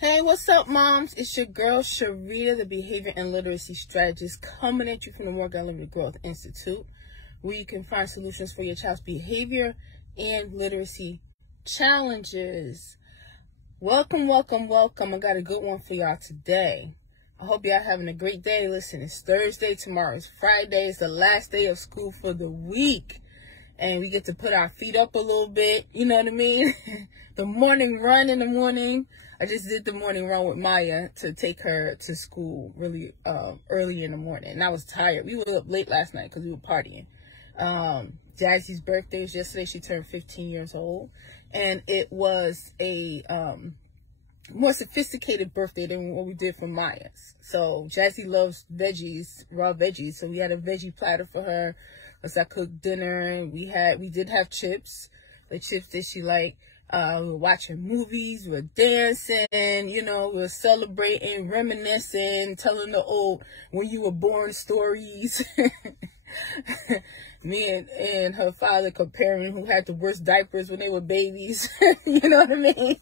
Hey, what's up, moms? It's your girl, Sharita, the Behavior and Literacy Strategist, coming at you from the Morgan Unlimited Growth Institute, where you can find solutions for your child's behavior and literacy challenges. Welcome, welcome, welcome. I got a good one for y'all today. I hope y'all having a great day. Listen, it's Thursday, tomorrow is Friday. It's the last day of school for the week. And we get to put our feet up a little bit, you know what I mean? The morning run in the morning. I just did the morning run with Maya to take her to school really early in the morning. And I was tired. We were up late last night because we were partying. Jazzy's birthday was yesterday. She turned 15 years old. And it was a more sophisticated birthday than what we did for Maya's. So Jazzy loves veggies, raw veggies. So we had a veggie platter for her. As I cooked dinner, and we did have chips, the chips that she liked. We were watching movies, we were dancing, we were celebrating, reminiscing, telling the old when you were born stories. Me and her father comparing who had the worst diapers when they were babies. You know what I mean?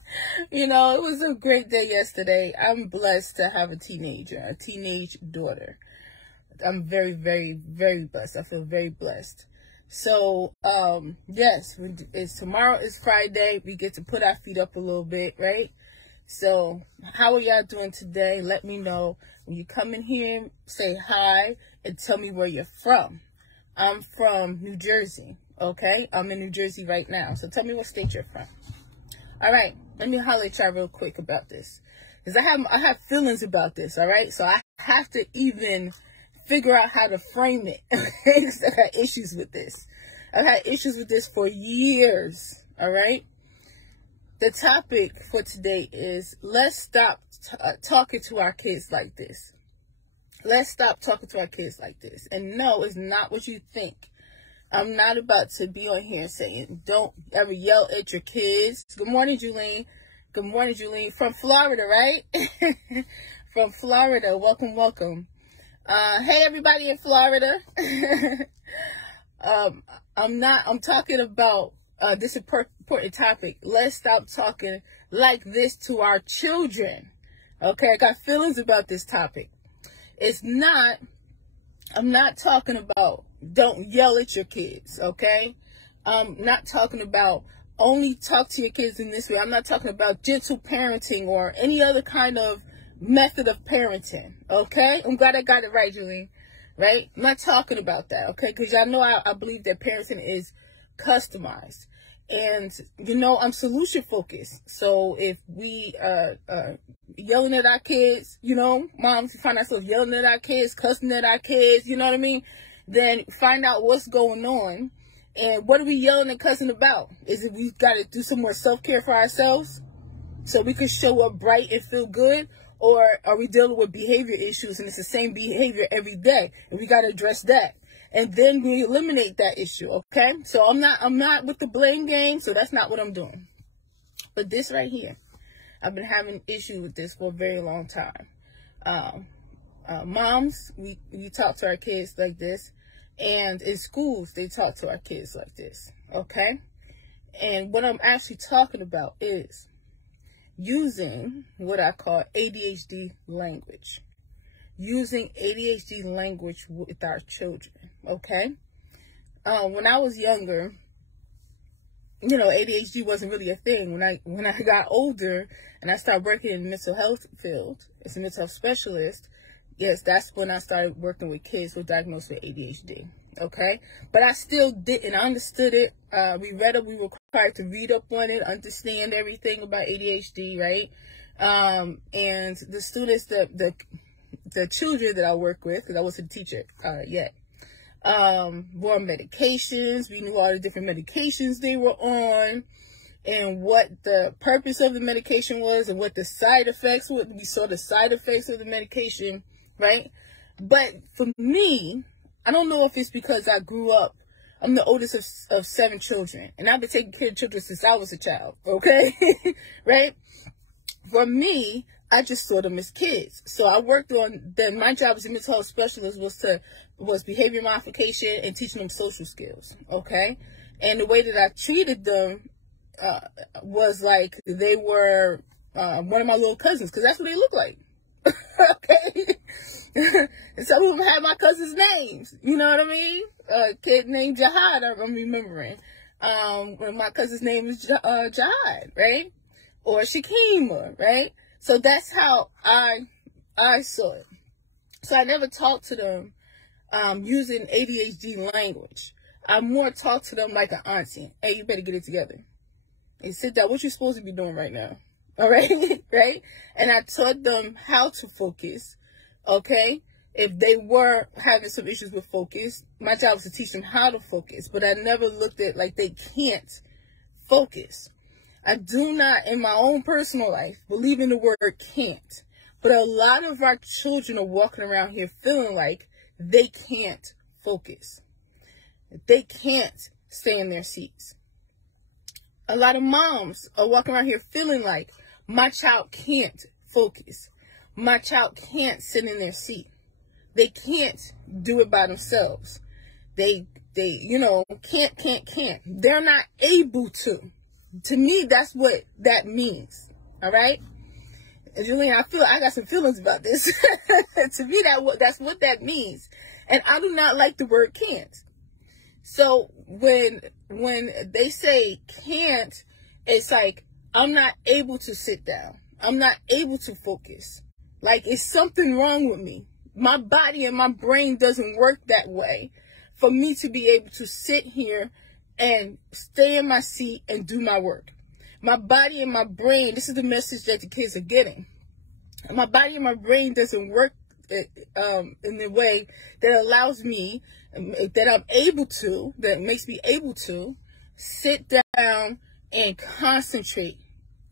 It was a great day yesterday. I'm blessed to have a teenage daughter. I'm very, very, very blessed. I feel very blessed. So, yes, tomorrow is Friday. We get to put our feet up a little bit, right? So, how are y'all doing today? Let me know. When you come in here, say hi and tell me where you're from. I'm from New Jersey, okay? I'm in New Jersey right now. So, tell me what state you're from. All right, let me holler at y'all real quick about this. Because I have feelings about this, all right? So, I have to even figure out how to frame it. Because I got issues with this. I've had issues with this for years. All right. The topic for today is let's stop talking to our kids like this. Let's stop talking to our kids like this. And no, it's not what you think. I'm not about to be on here saying don't ever yell at your kids. Good morning, Julene. Good morning, Julene. From Florida, right? From Florida. Welcome, welcome. Hey everybody in Florida. I'm talking about this important topic. Let's stop talking like this to our children. Okay, I got feelings about this topic. I'm not talking about don't yell at your kids, okay? I'm not talking about only talk to your kids in this way. I'm not talking about gentle parenting or any other kind of method of parenting, okay? I'm glad I got it right, Julie, right? I'm not talking about that, okay? Because y'all know I believe that parenting is customized. And, I'm solution focused. So if we yelling at our kids, moms find ourselves yelling at our kids, cussing at our kids, you know what I mean? Then find out what's going on. And what are we yelling and cussing about? Is it we got to do some more self-care for ourselves so we can show up bright and feel good? Or are we dealing with behavior issues and it's the same behavior every day and we got to address that? And then we eliminate that issue, okay? So I'm not with the blame game, so that's not what I'm doing. But this right here, I've been having issue with this for a very long time. Moms, we talk to our kids like this. And in schools, they talk to our kids like this, okay? And what I'm actually talking about is using what I call ADHD language. Using ADHD language with our children, okay? When I was younger, ADHD wasn't really a thing. When I got older and I started working in the mental health field as a mental health specialist, yes, that's when I started working with kids who were diagnosed with ADHD, okay? But I still didn't. I understood it. We read it. We were required to read up on it, understand everything about ADHD, right? And the students, the children that I work with, because I wasn't a teacher yet, were on medications. We knew all the different medications they were on and what the purpose of the medication was and what the side effects were. We saw the side effects of the medication, right? But for me, I don't know if it's because I grew up. I'm the oldest of 7 children, and I've been taking care of children since I was a child, okay? Right? For me, I just saw them as kids. So I worked on them. My job as a mental health specialist was behavior modification and teaching them social skills, okay? And the way that I treated them was like they were one of my little cousins, because that's what they look like. Okay. And some of them have my cousin's names. You know what I mean? A kid named Jihad, I'm remembering. My cousin's name is Jihad, right? Or Shakima, right? So that's how I saw it. So I never talked to them using ADHD language. I more talk to them like an auntie. Hey, you better get it together. And sit down. What you supposed to be doing right now? All right? Right? And I taught them how to focus. Okay? If they were having some issues with focus, my job was to teach them how to focus. But I never looked at like they can't focus. I do not, in my own personal life, believe in the word can't. But a lot of our children are walking around here feeling like they can't focus. They can't stay in their seats. A lot of moms are walking around here feeling like my child can't focus. My child can't sit in their seat. They can't do it by themselves. They can't. They're not able to. To me, that's what that means. All right? And Julian, I got some feelings about this. To me, that's what that means. And I do not like the word can't. So when they say can't, it's like, I'm not able to sit down. I'm not able to focus. Like, it's something wrong with me. My body and my brain doesn't work that way for me to be able to sit here and stay in my seat and do my work. My body and my brain, this is the message that the kids are getting. My body and my brain doesn't work in the way that allows me, that I'm able to, that makes me able to sit down and concentrate.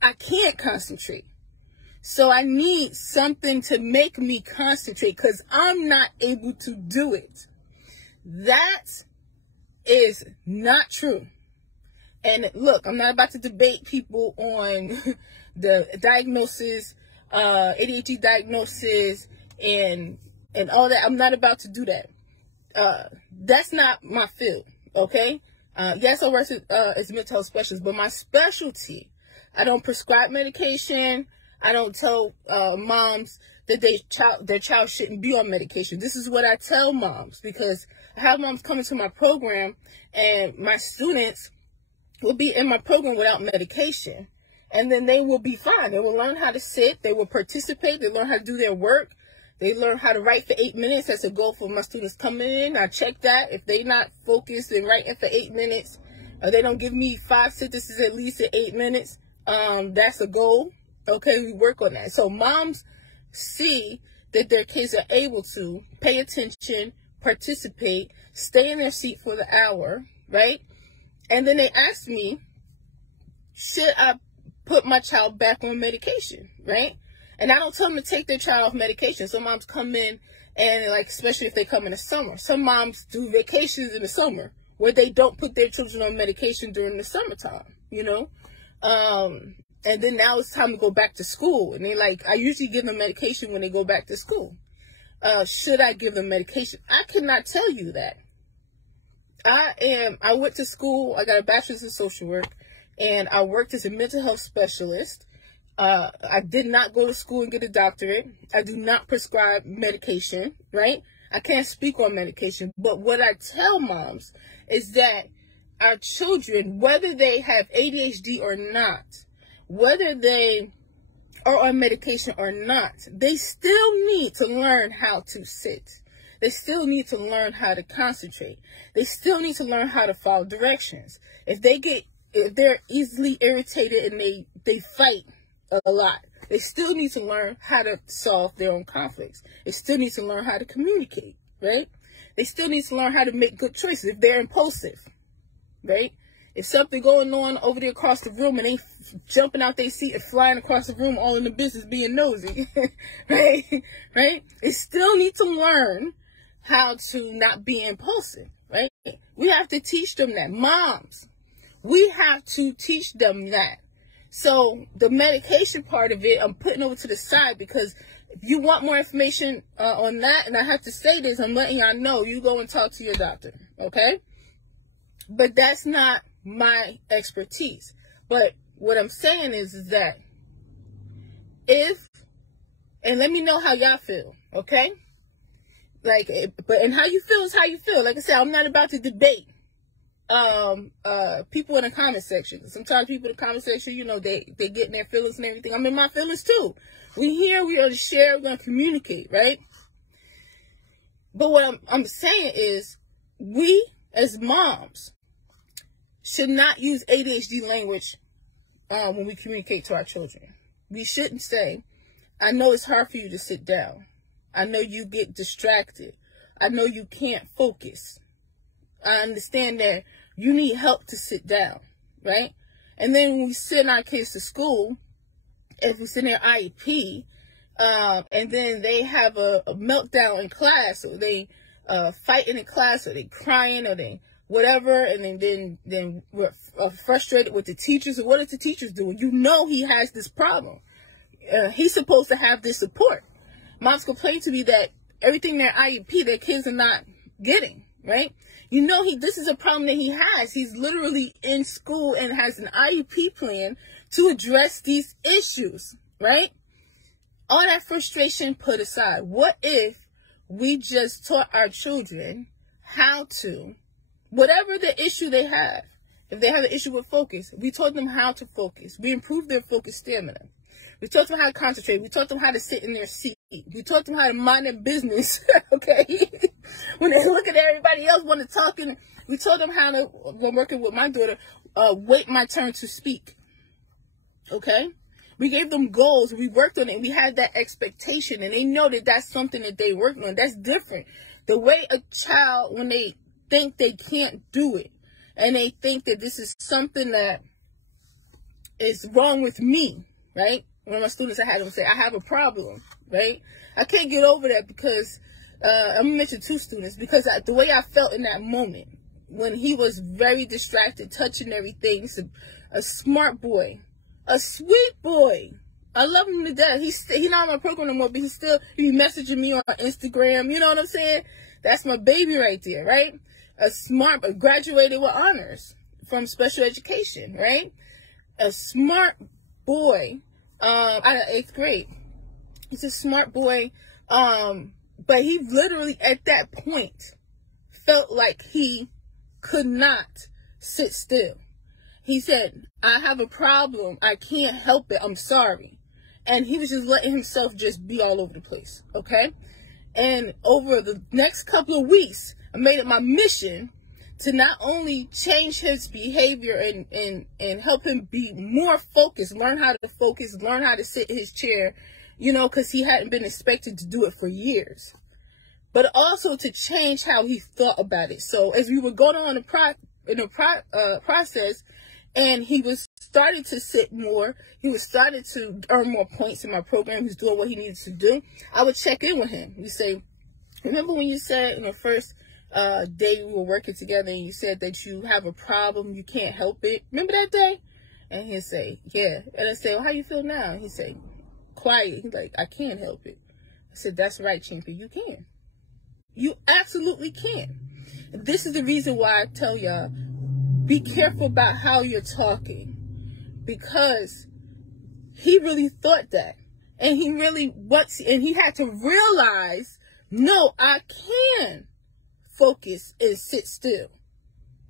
I can't concentrate. So I need something to make me concentrate because I'm not able to do it. That is not true. And look, I'm not about to debate people on the diagnosis, ADHD diagnosis, and all that. I'm not about to do that. That's not my field, okay? Yes, I work as a mental health specialist, but my specialty, I don't prescribe medication. I don't tell moms that their child shouldn't be on medication. This is what I tell moms, because I have moms coming to my program, and my students will be in my program without medication, and then they will be fine. They will learn how to sit. They will participate. They learn how to do their work. They learn how to write for 8 minutes. That's a goal for my students coming in. I check that. If they're not focused and writing for 8 minutes, or they don't give me 5 sentences at least in 8 minutes, that's a goal. Okay, we work on that. So moms see that their kids are able to pay attention, participate, stay in their seat for the hour, right? And then they ask me, should I put my child back on medication, right? And I don't tell them to take their child off medication. Some moms come in and, like, especially if they come in the summer. Some moms do vacations in the summer where they don't put their children on medication during the summertime, you know? And then now it's time to go back to school. And they like, I usually give them medication when they go back to school. Should I give them medication? I cannot tell you that. I went to school. I got a bachelor's in social work, and I worked as a mental health specialist. I did not go to school and get a doctorate. I do not prescribe medication, right? I can't speak on medication. But what I tell moms is that our children, whether they have ADHD or not, whether they are on medication or not, they still need to learn how to sit. They still need to learn how to concentrate. They still need to learn how to follow directions. If they're easily irritated and they fight a lot, they still need to learn how to solve their own conflicts. They still need to learn how to communicate, right? They still need to learn how to make good choices if they're impulsive, right? If something going on over there across the room and they jumping out their seat and flying across the room, all in the business being nosy, right? Right? They still need to learn how to not be impulsive, right? We have to teach them that. Moms, we have to teach them that. So the medication part of it, I'm putting over to the side, because if you want more information on that, and I have to say this, I'm letting y'all know, you go and talk to your doctor, okay? But that's not my expertise. But what I'm saying is that and let me know how y'all feel, okay? Like, and how you feel is how you feel. Like I said, I'm not about to debate people in the comment section. Sometimes people in the comment section, you know, they get in their feelings and everything. I'm in my feelings too. We here, we're gonna share, we're gonna communicate, right? But what I'm saying is, we as moms should not use ADHD language when we communicate to our children. We shouldn't say, I know it's hard for you to sit down. I know you get distracted. I know you can't focus. I understand that you need help to sit down, right? And then when we send our kids to school, if we send their IEP, and then they have a meltdown in class, or they fighting in class, or they crying, or they whatever, and then we're frustrated with the teachers. Or what is the teachers doing? You know he has this problem. He's supposed to have this support. Moms complain to me that everything their IEP, their kids are not getting, right? You know this is a problem that he has. He's literally in school and has an IEP plan to address these issues, right? All that frustration put aside. What if we just taught our children how to, whatever the issue they have, if they have an issue with focus, we taught them how to focus. We improved their focus stamina. We taught them how to concentrate. We taught them how to sit in their seat. We taught them how to mind their business, okay? When they look at everybody else want to talk, and we taught them how to, when working with my daughter, wait my turn to speak, okay? We gave them goals. We worked on it. We had that expectation, and they know that that's something that they worked on. That's different. The way a child, when they think they can't do it, and they think that this is something that is wrong with me, right? One of my students, I had them say, I have a problem, right? I can't get over that because, I'm going to mention two students, because the way I felt in that moment, when he was very distracted, touching everything, he's a smart boy, a sweet boy. I love him to death. He's not on my program no more, but he messaging me on Instagram, you know what I'm saying? That's my baby right there, right? Graduated with honors from special education, right? A smart boy. Out of 8th grade. He's a smart boy. But he literally at that point felt like he could not sit still. He said, I have a problem. I can't help it. I'm sorry. And he was just letting himself just be all over the place. Okay. And over the next couple of weeks, I made it my mission to not only change his behavior and help him be more focused, learn how to focus, learn how to sit in his chair, you know, because he hadn't been expected to do it for years, but also to change how he thought about it. So as we were going on in the process, and he was starting to sit more, he was starting to earn more points in my program, he was doing what he needed to do, I would check in with him. You say, remember when you said in the first day we were working together and you said that you have a problem, you can't help it? Remember that day? And he'd say, yeah. And I said, well, how you feel now? And he'd say, quiet. He's like, I can't help it. I said, that's right, Chinky, you can. You absolutely can. This is the reason why I tell y'all, be careful about how you're talking, because he really thought that. And he really and he had to realize, no, I can focus and sit still.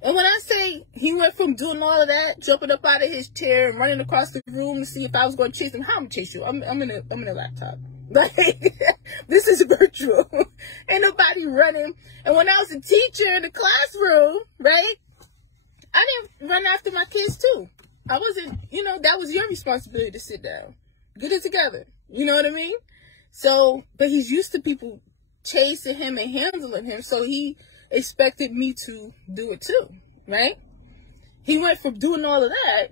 And when I say he went from doing all of that, jumping up out of his chair and running across the room to see if I was going to chase him, how I'm going to chase you? I'm in a laptop. Like, this is virtual. Ain't nobody running. And when I was a teacher in the classroom, right, I didn't run after my kids too. I wasn't, that was your responsibility to sit down. Get it together. You know what I mean? So, but he's used to people chasing him and handling him, so he expected me to do it too, right? He went from doing all of that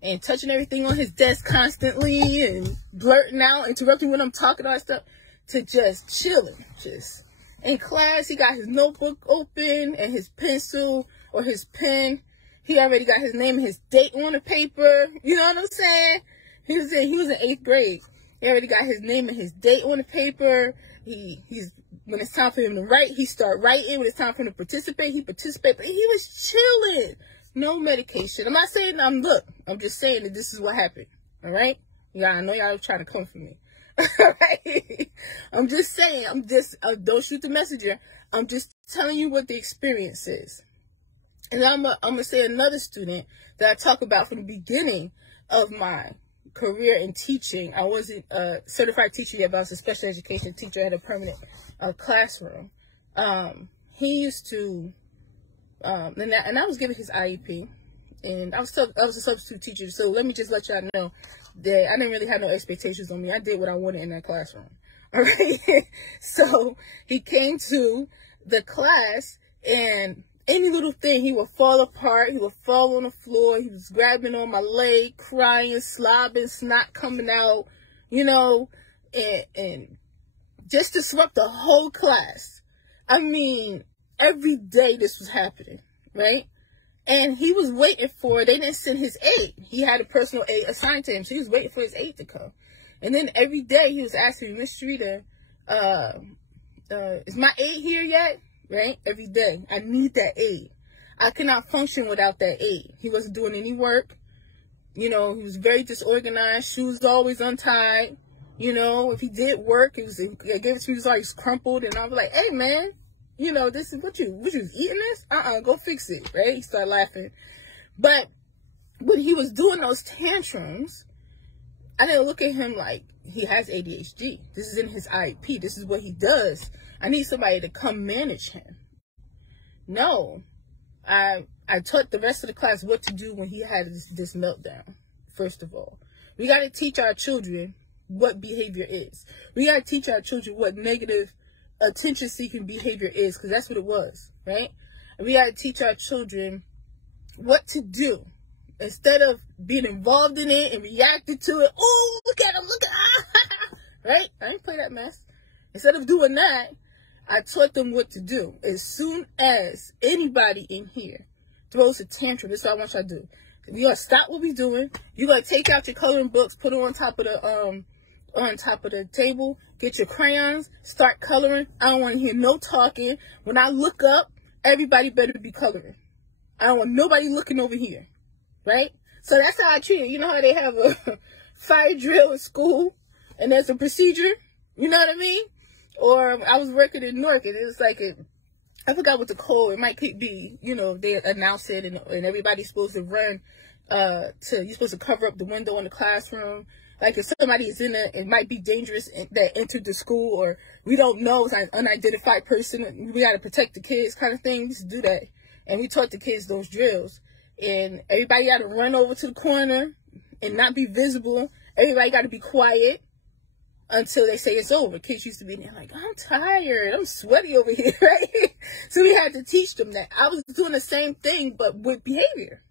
and touching everything on his desk constantly and blurting out, interrupting when I'm talking, all that stuff, to just chilling. Just in class, he got his notebook open and his pencil or his pen. He already got his name and his date on the paper. You know what I'm saying? He was in 8th grade. He already got his name and his date on the paper. He's when it's time for him to write, he start writing. When it's time for him to participate, he participates. But he was chilling. No medication. I'm not saying I'm just saying that this is what happened. All right? Yeah, I know y'all trying to come for me. Right? I'm just saying, don't shoot the messenger. I'm just telling you what the experience is. And I'm gonna say another student that I talk about from the beginning of my career in teaching. I wasn't a certified teacher yet, but I was a special education teacher. I had a permanent classroom. He used to, and I was giving his IEP, and I was a substitute teacher. So let me just let y'all know that I didn't really have no expectations on me. I did what I wanted in that classroom. All right. So he came to the class, and any little thing, he would fall apart. He would fall on the floor. He was grabbing on my leg, crying, slobbing, snot coming out, you know, and just disrupt the whole class. I mean, every day this was happening, right? And he was waiting they didn't send his aide. He had a personal aide assigned to him, so he was waiting for his aide to come. And then every day he was asking me, Miss Streeter, is my aide here yet? Right? Every day. I need that aide. I cannot function without that aide. He wasn't doing any work. You know, he was very disorganized. Shoes always untied. You know, if he did work, I gave it to me, he was always crumpled. And I was like, hey, man, you know, this is what you eating this? Go fix it. Right? He started laughing. But when he was doing those tantrums, I didn't look at him like he has ADHD. This is in his IEP. This is what he does. I need somebody to come manage him. No. I taught the rest of the class what to do when he had this meltdown, first of all. We got to teach our children what behavior is. We got to teach our children what negative attention-seeking behavior is, because that's what it was, right? And we got to teach our children what to do. Instead of being involved in it and reacting to it, oh, look at him, right? I didn't play that mess. Instead of doing that, I taught them what to do. As soon as anybody in here throws a tantrum, this is what I want y'all to do. You gotta stop what we're doing. You gotta take out your coloring books, put it on top of the table, get your crayons, start coloring. I don't want to hear no talking. When I look up, everybody better be coloring. I don't want nobody looking over here. Right? So that's how I treat it. You know how they have a fire drill in school and there's a procedure? You know what I mean? Or I was working in Newark and it was like I forgot what the code, it might be, you know, they announce it and everybody's supposed to run you're supposed to cover up the window in the classroom. Like if somebody is in it, it might be dangerous that entered the school, or we don't know, it's an unidentified person, we got to protect the kids kind of thing. We used to do that. And we taught the kids those drills. And everybody got to run over to the corner and not be visible. Everybody got to be quiet until they say it's over. Kids used to be there like, I'm tired. I'm sweaty over here, right? So we had to teach them that. I was doing the same thing, but with behavior.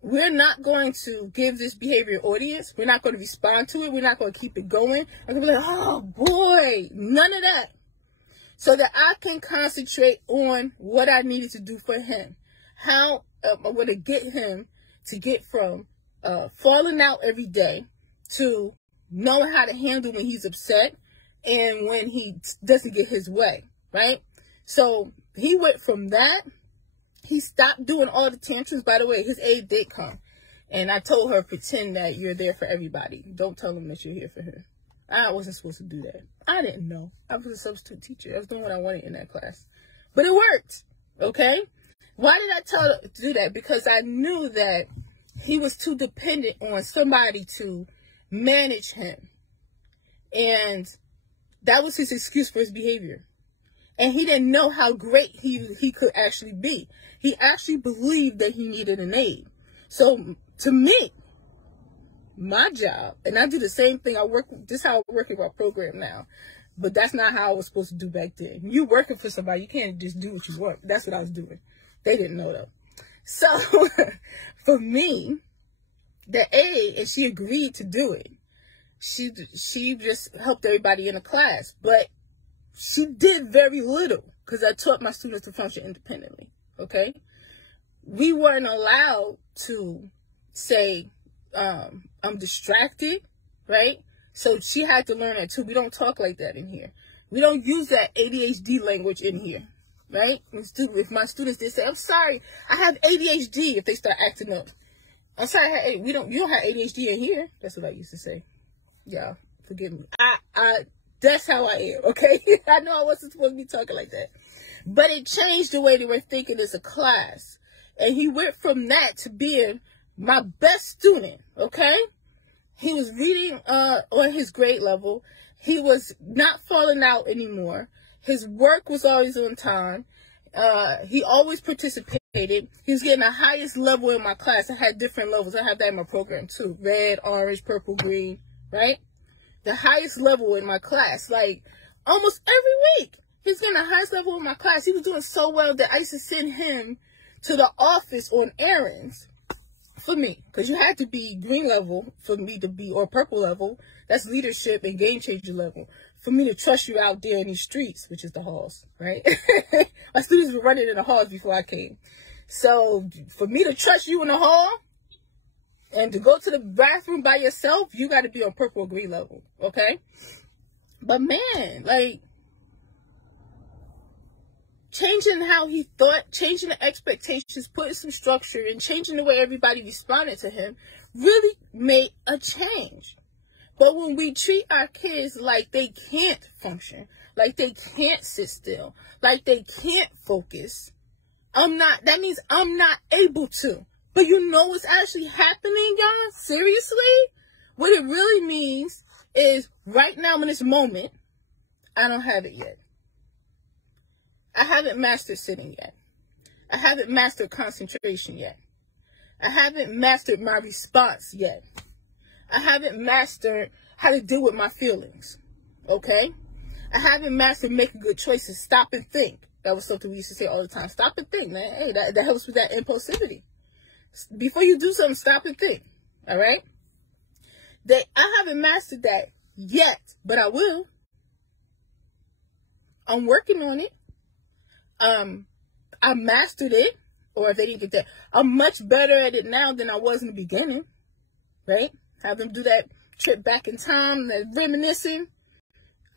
We're not going to give this behavior audience. We're not going to respond to it. We're not going to keep it going. I'm going to be like, oh, boy, none of that. So that I can concentrate on what I needed to do for him. How I'm going to get him to get from falling out every day to knowing how to handle when he's upset and when he doesn't get his way, right? So he went from that. He stopped doing all the tantrums. By the way, his aide did come. And I told her, pretend that you're there for everybody. Don't tell them that you're here for her. I wasn't supposed to do that. I didn't know. I was a substitute teacher. I was doing what I wanted in that class. But it worked, okay? Why did I tell her to do that? Because I knew that he was too dependent on somebody to manage him. And that was his excuse for his behavior. And he didn't know how great he could actually be. He actually believed that he needed an aide. So to me, my job, and I do the same thing. This is how I work in my program now. But that's not how I was supposed to do back then. You working for somebody, you can't just do what you want. That's what I was doing. They didn't know though. So for me, the aide, and she agreed to do it. She just helped everybody in the class, but she did very little because I taught my students to function independently. Okay, we weren't allowed to say I'm distracted, right? So she had to learn that too. We don't talk like that in here. We don't use that ADHD language in here, right? If my students did say, I'm sorry, I have ADHD, if they start acting up, I'm sorry, you don't have ADHD in here. That's what I used to say. Y'all, forgive me. That's how I am, okay? I know I wasn't supposed to be talking like that. But it changed the way they were thinking as a class. And he went from that to being my best student, okay? He was reading on his grade level. He was not falling out anymore. His work was always on time. He always participated. He was getting the highest level in my class. I had different levels. I have that in my program too. Red, orange, purple, green, right? The highest level in my class, like almost every week. He's getting the highest level in my class. He was doing so well that I used to send him to the office on errands for me. Because you had to be green level for me to be, or purple level. That's leadership and game changer level. For me to trust you out there in these streets, which is the halls, right? My students were running in the halls before I came. So for me to trust you in the hall, and to go to the bathroom by yourself, you got to be on purple or green level, okay? But man, like, changing how he thought, changing the expectations, putting some structure, and changing the way everybody responded to him really made a change. But when we treat our kids like they can't function, like they can't sit still, like they can't focus, that means I'm not able to. But you know what's actually happening, y'all? Seriously? What it really means is right now in this moment, I don't have it yet. I haven't mastered sitting yet. I haven't mastered concentration yet. I haven't mastered my response yet. I haven't mastered how to deal with my feelings. Okay? I haven't mastered making good choices. Stop and think. That was something we used to say all the time. Stop and think, man. Hey, that helps with that impulsivity. Before you do something, stop and think. All right? I haven't mastered that yet, but I will. I'm working on it. I mastered it, or if they didn't get that, I'm much better at it now than I was in the beginning. Right? Have them do that trip back in time, that reminiscing.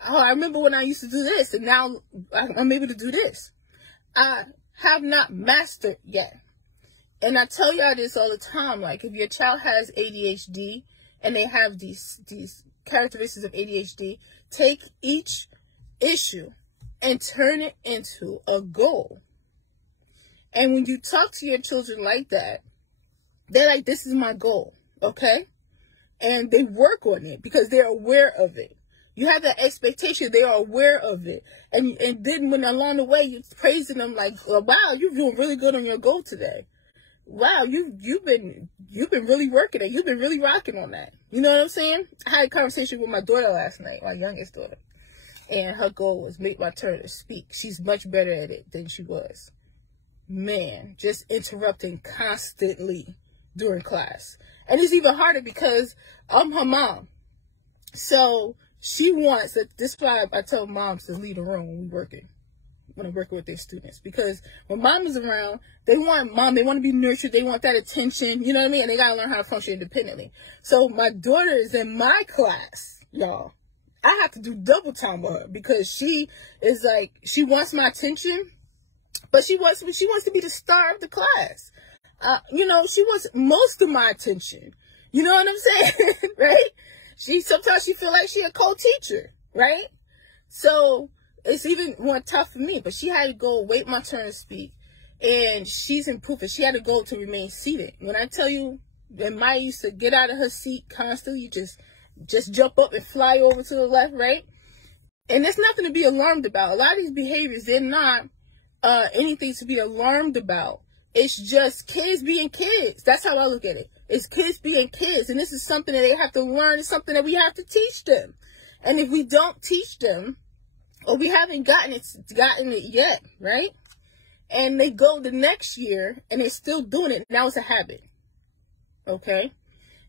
Oh, I remember when I used to do this, and now I'm able to do this. I have not mastered yet. And I tell y'all this all the time, like if your child has ADHD and they have these characteristics of ADHD, take each issue and turn it into a goal. And when you talk to your children like that, they're like, this is my goal, okay? And they work on it because they're aware of it. You have that expectation, they are aware of it. And then when along the way, you're praising them like, oh, wow, you're doing really good on your goal today. Wow, you've been really working it. You've been really rocking on that. You know what I'm saying? I had a conversation with my daughter last night, my youngest daughter. And her goal was make my turn to speak. She's much better at it than she was. Man, just interrupting constantly during class. And it's even harder because I'm her mom. So she wants that. This is why I tell moms to leave the room when we're working with their students, because when mom is around, they want to be nurtured, they want that attention, you know what I mean, and they gotta learn how to function independently. So my daughter is in my class, y'all. I have to do double time with her because she is like, she wants my attention, but she wants to be the star of the class. She wants most of my attention. You know what I'm saying? Right? Sometimes she feel like she a co-teacher, right? So it's even more tough for me, but she had to go wait my turn to speak, and she's improving. She had to go to remain seated. When I tell you that Maya used to get out of her seat constantly, you just jump up and fly over to the left, right? And there's nothing to be alarmed about. A lot of these behaviors, they're not anything to be alarmed about. It's just kids being kids. That's how I look at it. It's kids being kids, and this is something that they have to learn. It's something that we have to teach them. And if we don't teach them, or we haven't gotten it yet, right? And they go the next year and they're still doing it. Now it's a habit. Okay?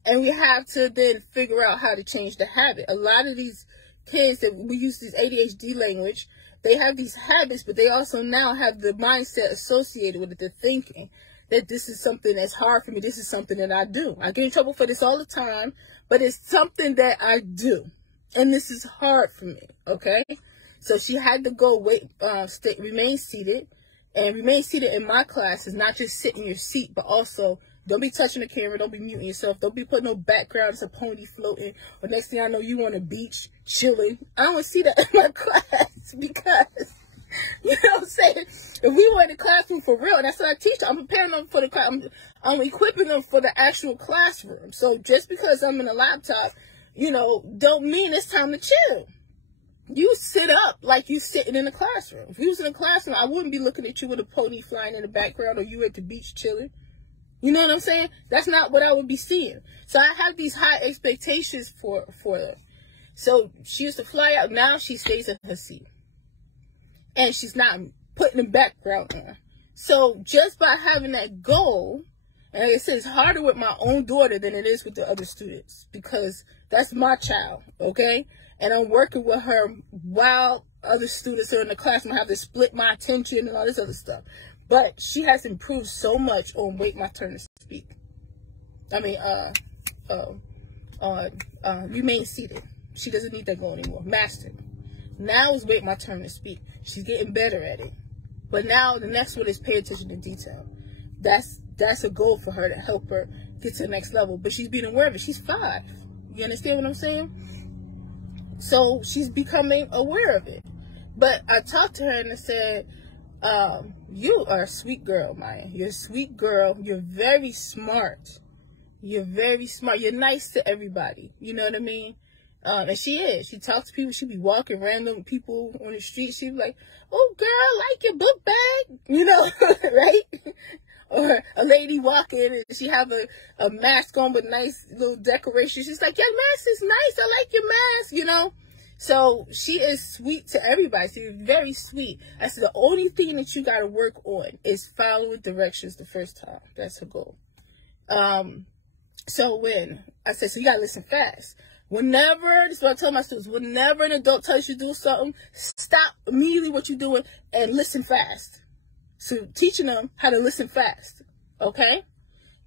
And we have to then figure out how to change the habit. A lot of these kids that we use this ADHD language, they have these habits, but they also now have the mindset associated with it, the thinking that this is something that's hard for me. This is something that I do. I get in trouble for this all the time, but it's something that I do. And this is hard for me. Okay? So she had to go remain seated. And remain seated in my class is not just sit in your seat, but also Don't be touching the camera. Don't be muting yourself. Don't be putting no background. It's a pony floating. Or next thing I know, you on a beach chilling. I don't want to see that in my class because, you know what I'm saying? If we were in the classroom for real, that's what I teach. I'm preparing them for the class. I'm equipping them for the actual classroom. So just because I'm in a laptop, you know, don't mean it's time to chill. You sit up like you sitting in the classroom. If you was in a classroom, I wouldn't be looking at you with a pony flying in the background or you at the beach chilling. You know what I'm saying? That's not what I would be seeing. So I have these high expectations for her. So she used to fly out. Now she stays in her seat. And she's not putting the background on. So just by having that goal, and like I said, it's harder with my own daughter than it is with the other students because that's my child, okay? And I'm working with her while other students are in the classroom. I have to split my attention and all this other stuff. But she has improved so much on Wait My Turn to Speak. I mean, remain seated. She doesn't need that goal anymore. Mastered. Now is Wait My Turn to Speak. She's getting better at it. But now the next one is pay attention to detail. That's a goal for her to help her get to the next level. But she's being aware of it. She's 5. You understand what I'm saying? So she's becoming aware of it. But I talked to her and I said, you are a sweet girl, Maya. You're a sweet girl. You're very smart. You're very smart. You're nice to everybody. You know what I mean? And she is. She talks to people. She be walking random people on the street. She be like, oh, girl, I like your book bag. You know, right? Or a lady walking and she have a mask on with nice little decorations. She's like, your mask is nice. I like your mask, you know. So she is sweet to everybody. She's very sweet. I said the only thing that you got to work on is following directions the first time. That's her goal. So when I said, so you got to listen fast. Whenever, this is what I tell my students, whenever an adult tells you to do something, stop immediately what you're doing and listen fast. So teaching them how to listen fast, okay?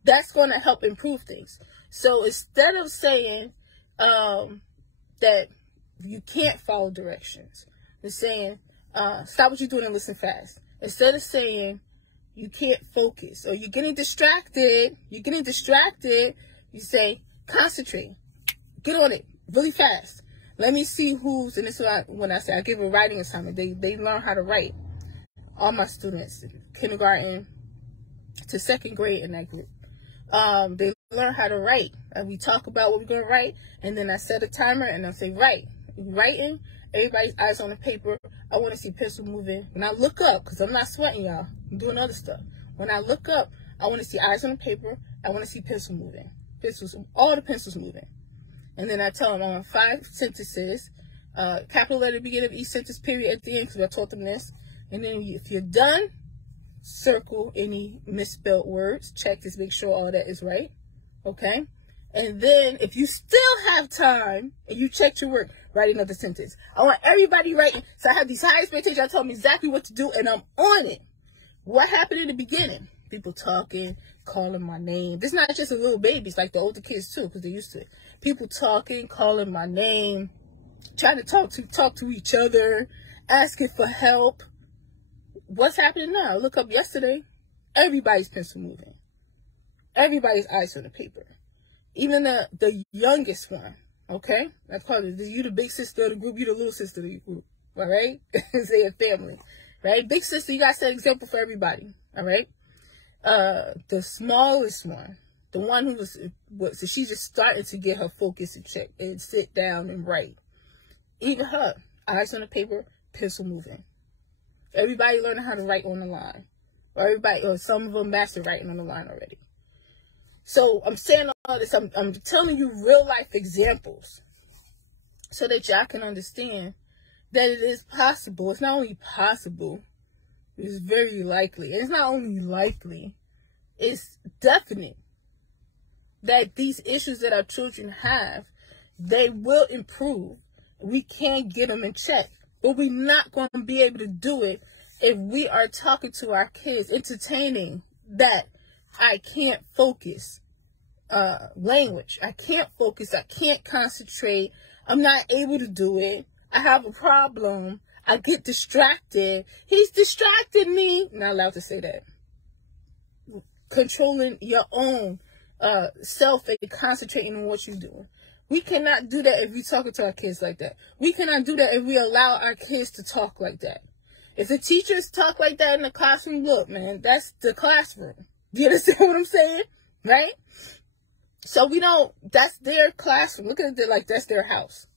That's going to help improve things. So instead of saying that you can't follow directions, they're saying stop what you're doing and listen fast. Instead of saying you can't focus or you're getting distracted, you say concentrate. Get on it really fast. Let me see who's, and this is when I say I give a writing assignment. They learn how to write. All my students, kindergarten to 2nd grade in that group, they learn how to write. And we talk about what we're going to write, and then I set a timer, and I say, write. Writing, everybody's eyes on the paper. I want to see pencil moving. When I look up, because I'm not sweating, y'all, I'm doing other stuff. When I look up, I want to see eyes on the paper. I want to see pencil moving. All the pencils moving. And then I tell them I want 5 sentences, capital letter at the beginning of each sentence, period at the end, because I taught them this. And then if you're done, circle any misspelled words. Check to make sure all that is right. Okay? And then if you still have time and you checked your work, write another sentence. I want everybody writing. So I have these high expectations. I told them exactly what to do, and I'm on it. What happened in the beginning? People talking, calling my name. This is not just the little babies, like the older kids too, because they're used to it. People talking, calling my name, trying to talk to each other, asking for help. What's happening now? I look up yesterday. Everybody's pencil moving. Everybody's eyes on the paper. Even the youngest one. Okay? I call it, you the big sister of the group, you the little sister of the group. All right? Say a family. Right? Big sister, you got to set an example for everybody. All right? The smallest one, the one who so she's just starting to get her focus and check and sit down and write. Even her, eyes on the paper, pencil moving. Everybody learning how to write on the line. Or some of them master writing on the line already. So I'm saying all this, I'm telling you real life examples so that y'all can understand that it is possible. It's not only possible, it's very likely. And it's not only likely, it's definite that these issues that our children have, they will improve. We can get them in check. But we're not going to be able to do it if we are talking to our kids, entertaining that I can't focus language. I can't focus. I can't concentrate. I'm not able to do it. I have a problem. I get distracted. He's distracted me. Not allowed to say that. controlling your own self and concentrating on what you're doing. We cannot do that if we're talking to our kids like that. We cannot do that if we allow our kids to talk like that. If the teachers talk like that in the classroom, look, man, that's the classroom. Do you understand what I'm saying? Right? So that's their classroom. Look at it like that's their house.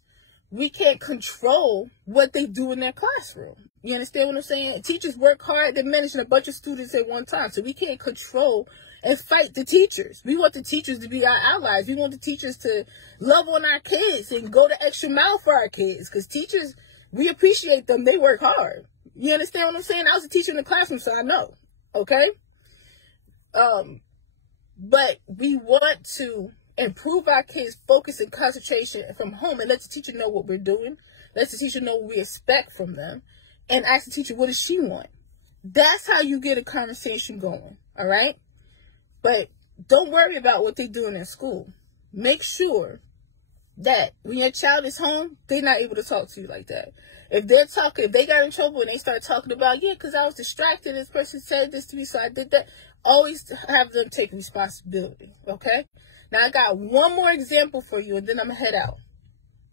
We can't control what they do in their classroom. You understand what I'm saying? Teachers work hard. They're managing a bunch of students at one time. So we can't control and fight the teachers. We want the teachers to be our allies. We want the teachers to love on our kids and go the extra mile for our kids. Because teachers, we appreciate them. They work hard. You understand what I'm saying? I was a teacher in the classroom, so I know. Okay? But we want to improve our kids' focus and concentration from home and let the teacher know what we're doing. Let the teacher know what we expect from them. And ask the teacher, what does she want? That's how you get a conversation going. All right? But don't worry about what they're doing in school. Make sure that when your child is home, they're not able to talk to you like that. If they got in trouble and they start talking about, yeah, because I was distracted, this person said this to me, so I did that. Always have them take responsibility, okay? Now, I got one more example for you, and then I'm going to head out,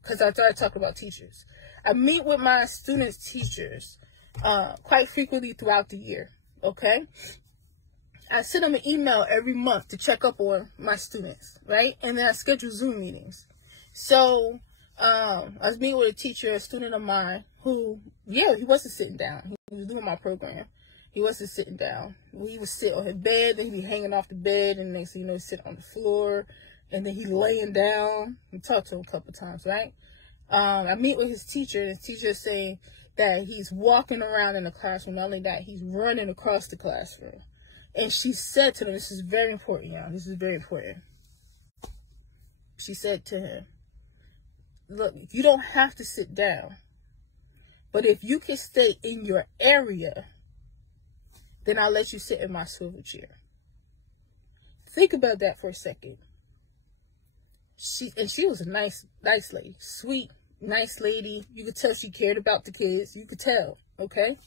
because I started talking about teachers. I meet with my students' teachers quite frequently throughout the year, okay? I send them an email every month to check up on my students, right? And then I schedule Zoom meetings. So I was meeting with a student of mine who, yeah, he wasn't sitting down. He was doing my program. He wasn't sitting down. He would sit on his bed, and he'd be hanging off the bed, and next thing you know, he'd sit on the floor, and then he'd laying down. We talked to him a couple of times, right? I meet with his teacher, and his teacher is saying that he's walking around in the classroom. Not only that, he's running across the classroom. And she said to them, this is very important, y'all. This is very important. She said to him, look, you don't have to sit down, but if you can stay in your area, then I'll let you sit in my swivel chair. Think about that for a second. She was a nice lady, sweet, nice lady. You could tell she cared about the kids. You could tell, okay?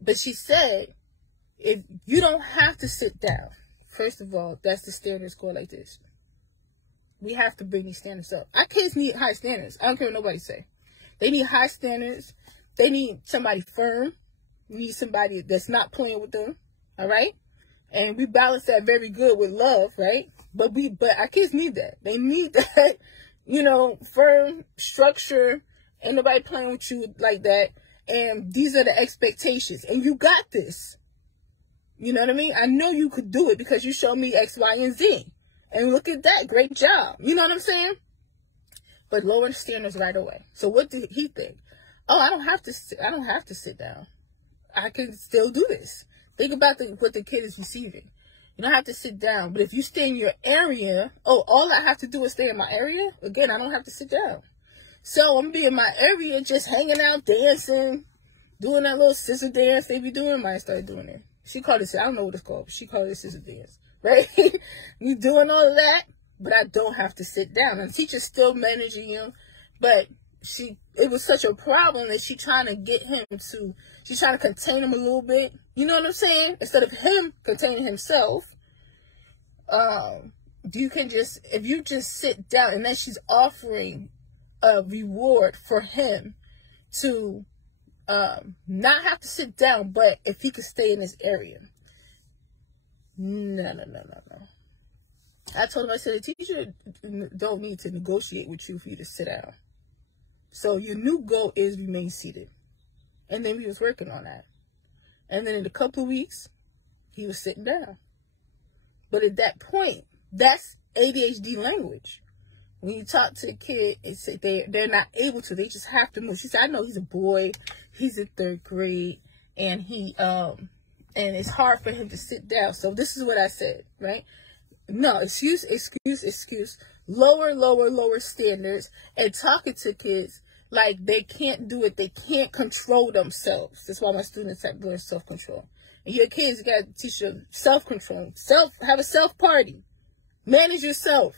But she said, if you don't have to sit down, first of all, that's the standards go like this. We have to bring these standards up. Our kids need high standards. I don't care what nobody say. They need high standards. They need somebody firm. We need somebody that's not playing with them. All right? And we balance that very good with love, right? But our kids need that. They need that, firm structure. Ain't nobody playing with you like that. And these are the expectations. And you got this. You know what I mean? I know you could do it because you showed me X, Y, and Z. And look at that. Great job. You know what I'm saying? But lower the standards right away. So what did he think? Oh, I don't have to sit down. I can still do this. Think about what the kid is receiving. You don't have to sit down. But if you stay in your area, all I have to do is stay in my area? Again, I don't have to sit down. So I'm going to be in my area just hanging out, dancing, doing that little scissor dance they be doing. Might start doing it. She called it, I don't know what it's called, but she called it scissor dance. Right? You doing all of that, but I don't have to sit down. And the teacher's still managing you, but it was such a problem that she's trying to contain him a little bit. You know what I'm saying? Instead of him containing himself, if you just sit down, and then she's offering a reward for him to not have to sit down, but if he could stay in his area. No. I told him, I said, the teacher don't need to negotiate with you for you to sit down. So your new goal is remain seated. And then we was working on that. And then in a couple of weeks, he was sitting down. But at that point, that's ADHD language. When you talk to a kid, they're not able to. They just have to move. She said, I know he's a boy. He's in 3rd grade. And and it's hard for him to sit down. So this is what I said, right? No, excuse. Lower standards, and talking to kids like they can't do it. They can't control themselves. That's why my students have to learn self-control. And your kids got to teach them self-control. Have a self-party. Manage yourself.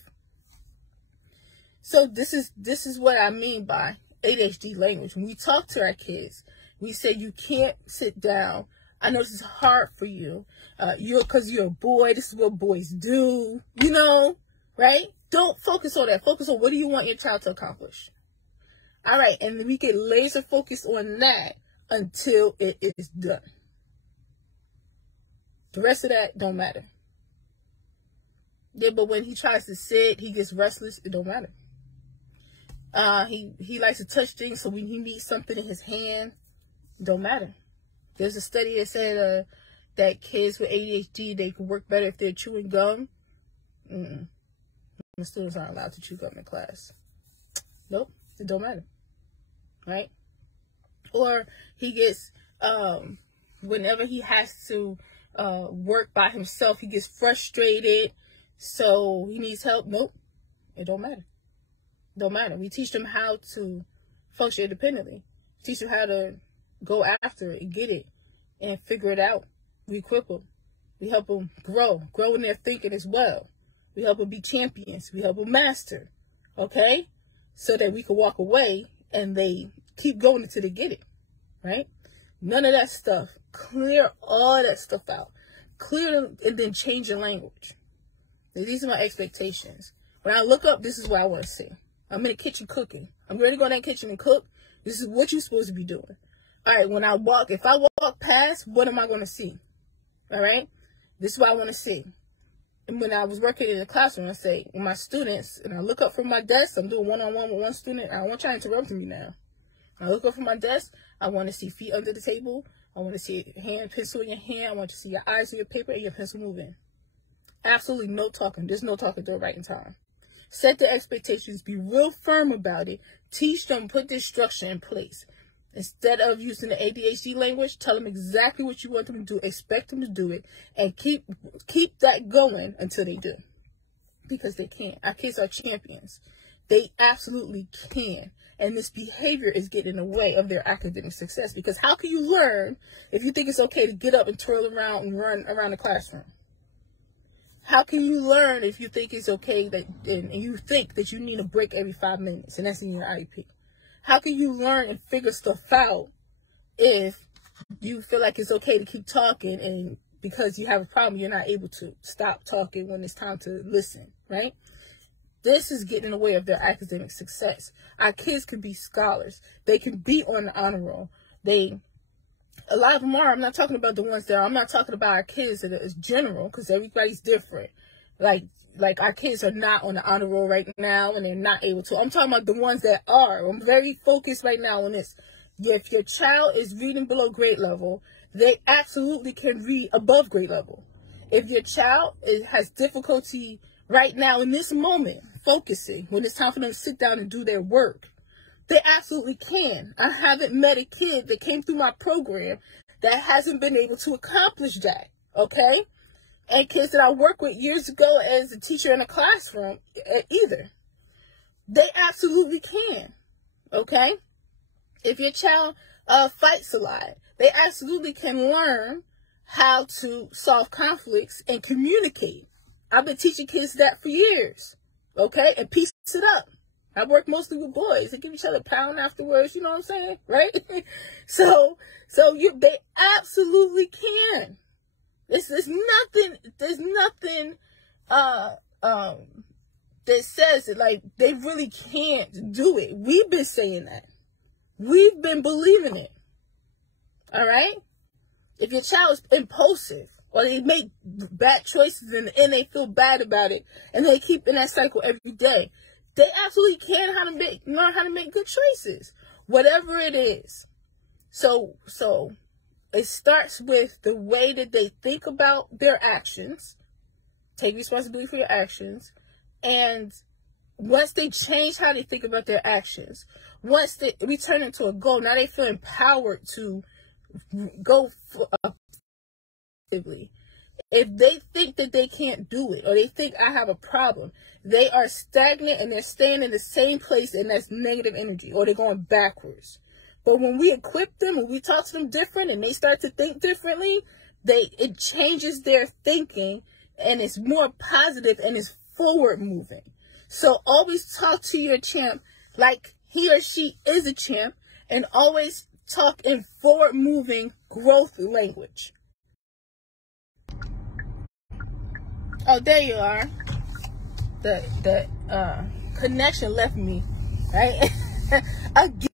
So this is what I mean by ADHD language. When we talk to our kids, we say you can't sit down I know this is hard for you. Because you're a boy. This is what boys do. You know, right? Don't focus on that. Focus on what do you want your child to accomplish. All right. And we get laser focused on that until it is done. The rest of that don't matter. Yeah, but when he tries to sit, he gets restless. It don't matter. He likes to touch things, so when he needs something in his hand, it don't matter. There's a study that said that kids with ADHD, they can work better if they're chewing gum. The students aren't allowed to chew gum in class. Nope, it don't matter. Right? Or he gets, whenever he has to work by himself, he gets frustrated, so he needs help. Nope, it don't matter. Don't matter. We teach them how to function independently. Teach them how to go after it and get it and figure it out. We equip them. We help them grow in their thinking as well. We help them be champions. We help them master. Okay? So that we can walk away and they keep going until they get it. Right? None of that stuff. Clear all that stuff out. Clear and then change your language. These are my expectations. When I look up, this is what I want to see. I'm in the kitchen cooking. I'm ready to go in that kitchen and cook. This is what you're supposed to be doing. All right, when I walk, if I walk past, what am I going to see? All right? This is what I want to see. And when I was working in the classroom, I say, with my students, and I look up from my desk, I'm doing one-on-one with one student. I don't want y'all interrupting me now. I look up from my desk, I want to see feet under the table. I want to see a hand, pencil in your hand. I want to see your eyes on your paper and your pencil moving. Absolutely no talking. There's no talking during writing time. Set the expectations. Be real firm about it. Teach them. Put this structure in place. Instead of using the ADHD language, tell them exactly what you want them to do. Expect them to do it. And keep that going until they do. Because they can. Our kids are champions. They absolutely can. And this behavior is getting in the way of their academic success. Because how can you learn if you think it's okay to get up and twirl around and run around the classroom? How can you learn if you think it's okay that and you think that you need a break every 5 minutes and that's in your IEP? How can you learn and figure stuff out if you feel like it's okay to keep talking and because you have a problem, you're not able to stop talking when it's time to listen, right? This is getting in the way of their academic success. Our kids can be scholars. They can be on the honor roll. A lot of them are. I'm not talking about the ones that are. I'm not talking about our kids that is general because everybody's different. Like our kids are not on the honor roll right now and they're not able to. I'm talking about the ones that are. I'm very focused right now on this. If your child is reading below grade level, they absolutely can read above grade level. If your child has difficulty right now in this moment focusing when it's time for them to sit down and do their work, they absolutely can. I haven't met a kid that came through my program that hasn't been able to accomplish that, okay? And kids that I worked with years ago as a teacher in a classroom, either. They absolutely can, okay? If your child fights a lot, they absolutely can learn how to solve conflicts and communicate. I've been teaching kids that for years, okay? And piece it up. I work mostly with boys. They give each other a pound afterwards. You know what I'm saying? Right? So they absolutely can. There's nothing that says it. Like, they really can't do it. We've been saying that. We've been believing it. All right? If your child is impulsive or they make bad choices and they feel bad about it and they keep in that cycle every day, they absolutely can learn how to make good choices, whatever it is. So it starts with the way that they think about their actions. Take responsibility for your actions. And once they change how they think about their actions, once they return into a goal, now they feel empowered to go effectively. If they think that they can't do it or they think I have a problem, they are stagnant and they're staying in the same place, and that's negative energy, or they're going backwards. But when we equip them, when we talk to them different and they start to think differently, it changes their thinking and it's more positive and it's forward moving. So always talk to your champ like he or she is a champ, and always talk in forward-moving growth language. Oh, there you are. The connection left me, right? Again.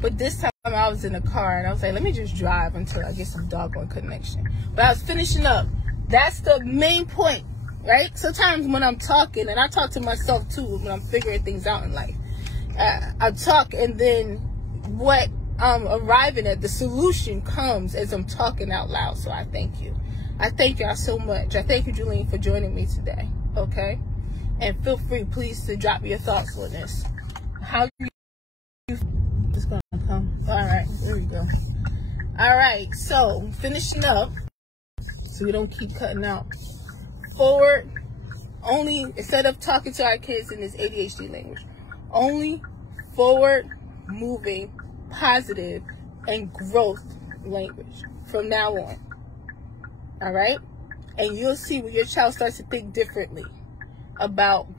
But this time I was in the car and I was like, let me just drive until I get some doggone connection. But I was finishing up. That's the main point, right? Sometimes when I'm talking, and I talk to myself too when I'm figuring things out in life, I talk, and then what I'm arriving at, the solution comes as I'm talking out loud. So I thank you. I thank y'all so much. I thank you, Julian, for joining me today. Okay? And feel free, please, to drop your thoughts on this. How do you... It's going to come. All right. There we go. All right. So, finishing up, so we don't keep cutting out. Forward, only, instead of talking to our kids in this ADHD language, only forward, moving, positive, and growth language from now on. All right? And you'll see when your child starts to think differently about